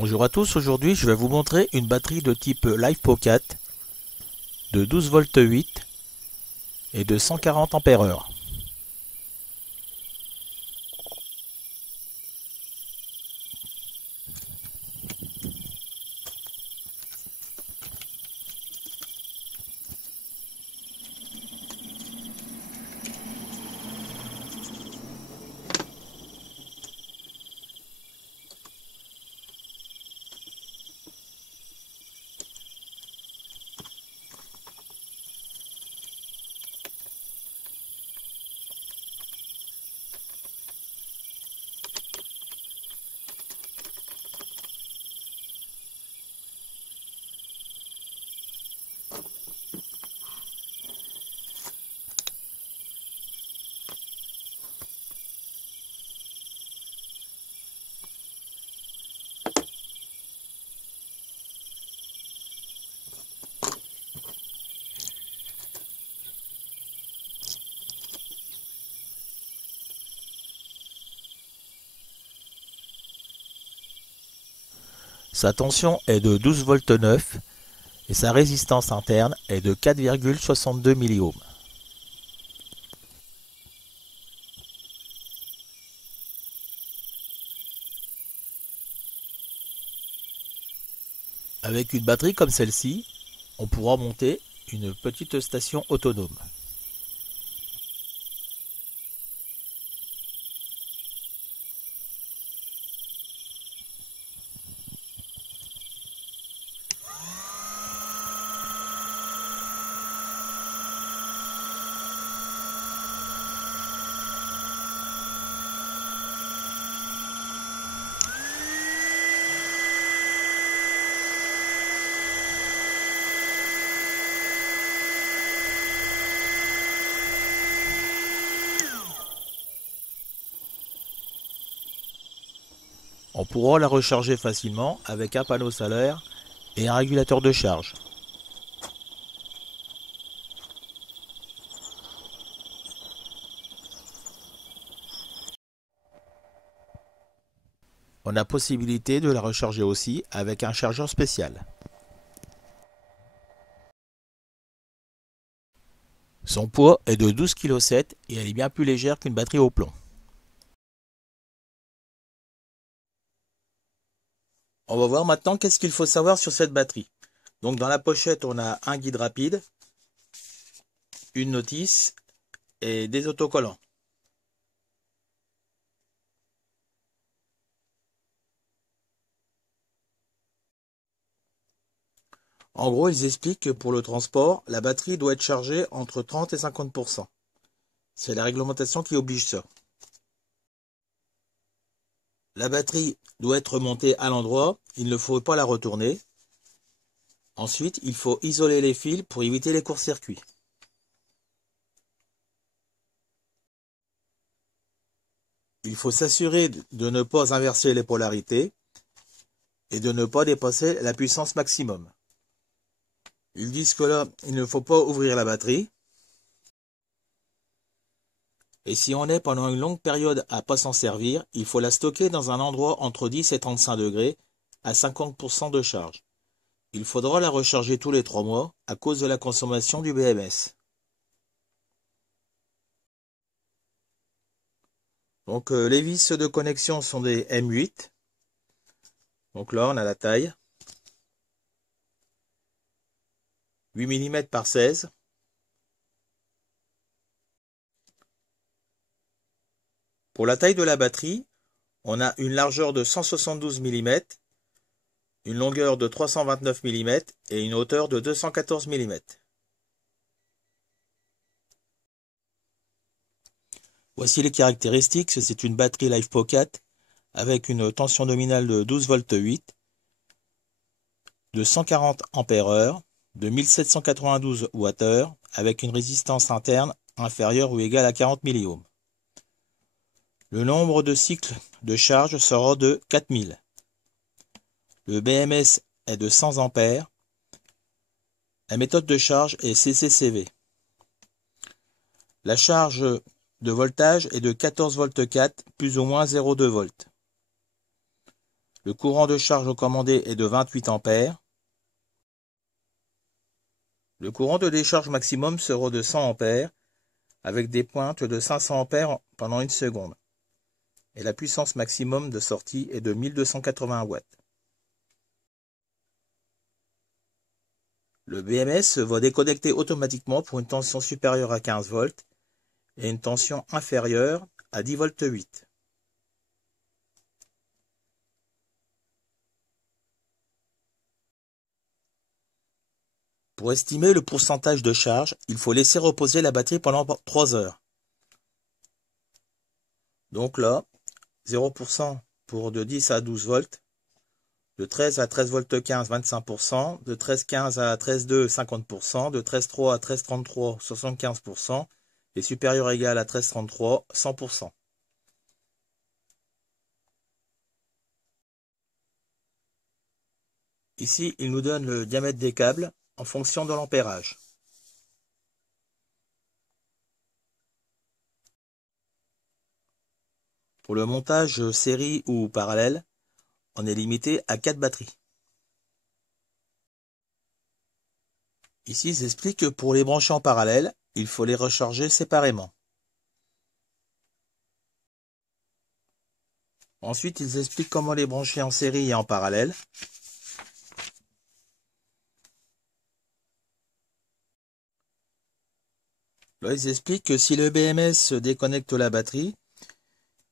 Bonjour à tous, aujourd'hui je vais vous montrer une batterie de type LivePocket de 12 volts 8 et de 140 ampères-heure. Sa tension est de 12 volts 9 et sa résistance interne est de 4,62 milliohms. Avec une batterie comme celle-ci, on pourra monter une petite station autonome. On pourra la recharger facilement avec un panneau solaire et un régulateur de charge. On a possibilité de la recharger aussi avec un chargeur spécial. Son poids est de 12,7 kg et elle est bien plus légère qu'une batterie au plomb. On va voir maintenant qu'est-ce qu'il faut savoir sur cette batterie. Donc dans la pochette, on a un guide rapide, une notice et des autocollants. En gros, ils expliquent que pour le transport, la batterie doit être chargée entre 30 et 50%. C'est la réglementation qui oblige ça. La batterie doit être montée à l'endroit, il ne faut pas la retourner. Ensuite, il faut isoler les fils pour éviter les courts-circuits. Il faut s'assurer de ne pas inverser les polarités et de ne pas dépasser la puissance maximum. Ils disent que là, il ne faut pas ouvrir la batterie. Et si on est pendant une longue période à ne pas s'en servir, il faut la stocker dans un endroit entre 10 et 35 degrés à 50% de charge. Il faudra la recharger tous les 3 mois à cause de la consommation du BMS. Donc les vis de connexion sont des M8. Donc là on a la taille. 8 mm par 16. Pour la taille de la batterie, on a une largeur de 172 mm, une longueur de 329 mm et une hauteur de 214 mm. Voici les caractéristiques. C'est une batterie LivePocket avec une tension nominale de 12 volts 8, de 140 ampères-heure, de 1792 Wh avec une résistance interne inférieure ou égale à 40 milliohms. Le nombre de cycles de charge sera de 4000. Le BMS est de 100 ampères. La méthode de charge est CCCV. La charge de voltage est de 14 volts 4 plus ou moins 0,2 volts. Le courant de charge recommandé est de 28 ampères. Le courant de décharge maximum sera de 100 ampères avec des pointes de 500 ampères pendant 1 seconde. Et la puissance maximum de sortie est de 1280 watts. Le BMS va déconnecter automatiquement pour une tension supérieure à 15 volts et une tension inférieure à 10 volts 8. Pour estimer le pourcentage de charge, il faut laisser reposer la batterie pendant 3 heures. Donc là, 0% pour de 10 à 12 volts, de 13 à 13 volts 15, 25%, de 13,15 à 13,2, 50%, de 13,3 à 13,33, 75%, et supérieur ou égal à 13,33, 100%. Ici, il nous donne le diamètre des câbles en fonction de l'ampérage. Pour le montage série ou parallèle, on est limité à 4 batteries. Ici, ils expliquent que pour les brancher en parallèle, il faut les recharger séparément. Ensuite, ils expliquent comment les brancher en série et en parallèle. Là, ils expliquent que si le BMS déconnecte la batterie,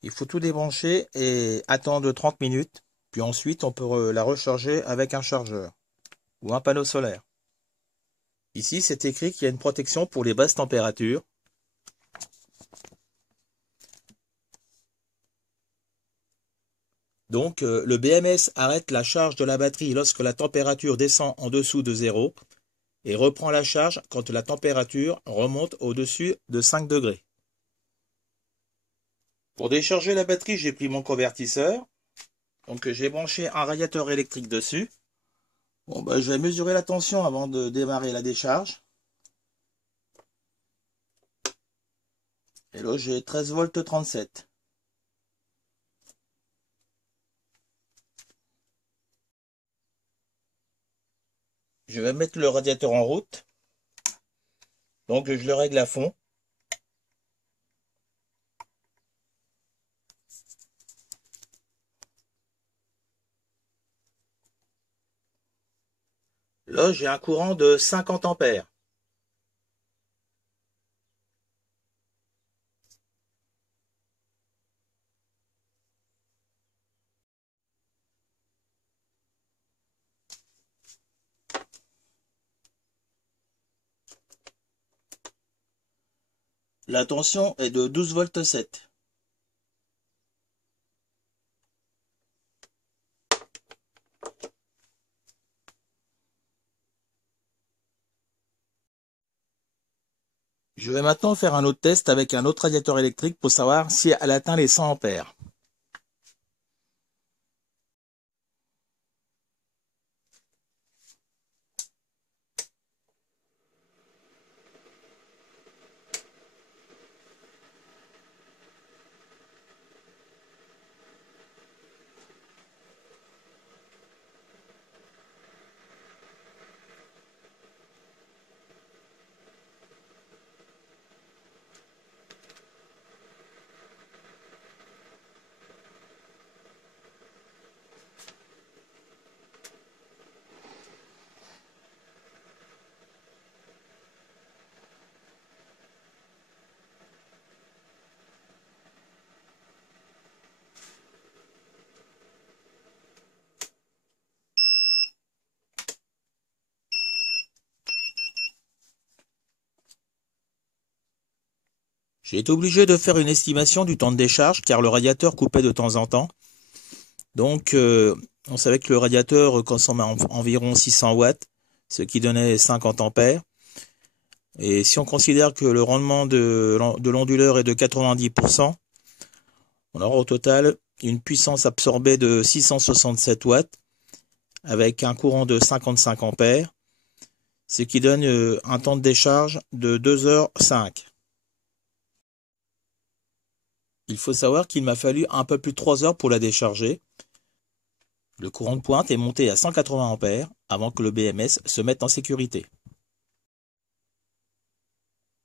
il faut tout débrancher et attendre 30 minutes. Puis ensuite, on peut la recharger avec un chargeur ou un panneau solaire. Ici, c'est écrit qu'il y a une protection pour les basses températures. Donc, le BMS arrête la charge de la batterie lorsque la température descend en dessous de 0 et reprend la charge quand la température remonte au-dessus de 5 degrés. Pour décharger la batterie, j'ai pris mon convertisseur. Donc, j'ai branché un radiateur électrique dessus. Bon, je vais mesurer la tension avant de démarrer la décharge. Et là, j'ai 13 volts 37. Je vais mettre le radiateur en route. Donc, je le règle à fond. Là, j'ai un courant de 50 ampères. La tension est de 12 volts 7. Je vais maintenant faire un autre test avec un autre radiateur électrique pour savoir si elle atteint les 100 ampères. J'ai été obligé de faire une estimation du temps de décharge car le radiateur coupait de temps en temps. Donc, on savait que le radiateur consomme environ 600 watts, ce qui donnait 50 ampères. Et si on considère que le rendement de l'onduleur est de 90%, on aura au total une puissance absorbée de 667 watts avec un courant de 55 ampères, ce qui donne un temps de décharge de 2h05. Il faut savoir qu'il m'a fallu un peu plus de 3 heures pour la décharger. Le courant de pointe est monté à 180 A avant que le BMS se mette en sécurité.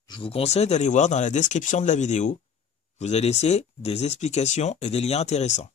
Je vous conseille d'aller voir dans la description de la vidéo. Je vous ai laissé des explications et des liens intéressants.